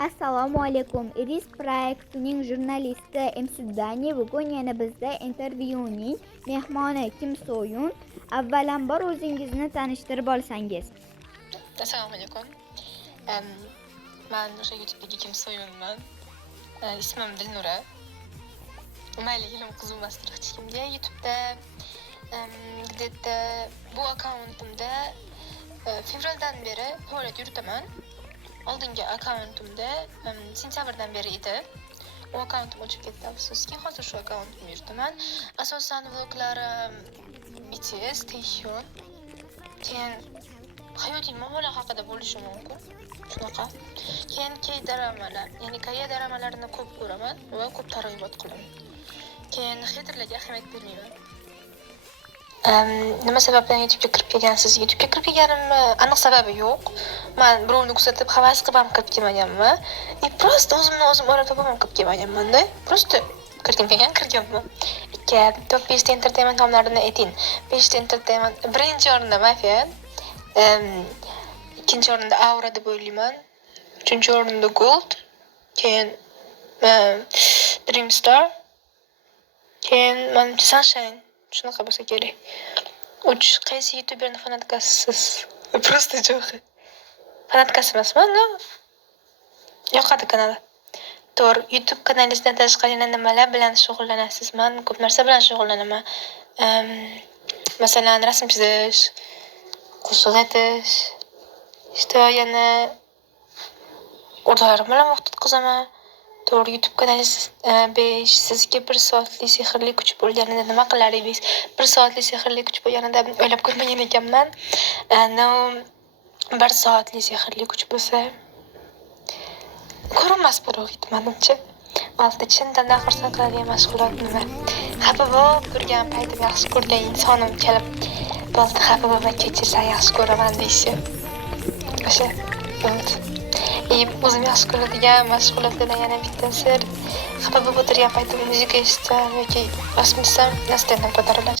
Assalomu alaykum. Risk proyektining jurnalisti Emsudani bugun yana bizda intervyuning mehmoni Kim Soyun. Avvalambor o'zingizni tanishtirib olsangiz. Assalomu alaykum. Men o'sha YouTube'dagi Kim Soyunman. Ismim Dilnura. Mayli, ilm qiziqmasdir hech kimga. YouTube'da где-то bu akkauntimda fevraldan beri faoliyat yuritaman. Oldingi akkauntimda sentyabrdan beri edi. U akkauntim o'chib ketdi afsuski. Hozir shu akkauntimda yuritaman. Asosan vloglarim BTS, Taehyun, keyin hayotiy muammolar haqida bo'lishi mumkin. Shunaqa. Keyin K-dramalar, ya'ni Koreya dramalarini ko'p ko'raman va ko'p targ'ibot qilaman. Keyin xatirlarga ahamiyat bermayman. Nima sababdan YouTube'ga kirib kelgansiz? YouTube'ga kirib kelganimni aniq sababi yo'q. Men birovni kuzatib havas qilib ham kirib kelmaganman. Просто o'zimni o'zim o'ylab topaman kirib kelmaganman-da. Просто kirganman. Top 5 ta entertainment nomlarini ayting. 5 ta entertainment. Birinchi o'rinda Mafia. Ikkinchi o'rinda Aura deb o'ylayman. Uchinchi o'rinda Gold. Keyin Dreamstar. Keyin Sunshine. Shunaqa bo'lsa kerak. 3 qaysi YouTuberni fanatkasisiz? Просто jo'xi. Fanatkasi emasman, no? Yoqadi kanali. To'g'ri, YouTube kanalingizdan tashqari yana nimalar bilan shug'ullanasiz? Men ko'p narsa bilan shug'ullanaman. Masalan, rasm chizish, qo'shiq aytish, yana o'rtoqlarim bilan vaqt o'tkazaman. To'g'ri, YouTube kanalingiz 5, sizga 1 soatlik sehrli kuch bo'lganida nima qilar edingiz? 1 soatlik sehrli kuch bo'lganida o'ylab ko'rmagan ekanman. 1 soatlik sehrli kuch bo'lsa ko'rinmas biroq menimcha. Albatta chindan xursand qiladigan mashg'ulot nima? Xafa bo'lib turgan paytim yaxshi ko'rgan insonim kelib bo'ldi, xafa bo'lib kechirsa yaxshi ko'raman deyshi. O'sha o'zim yaxshi ko'radigan mashg'ulotlardan yana bittasi xafa bo'lib o'tirgan paytim muzika eshitsam yoki rasm chizsam, nastroyim ko'tariladi.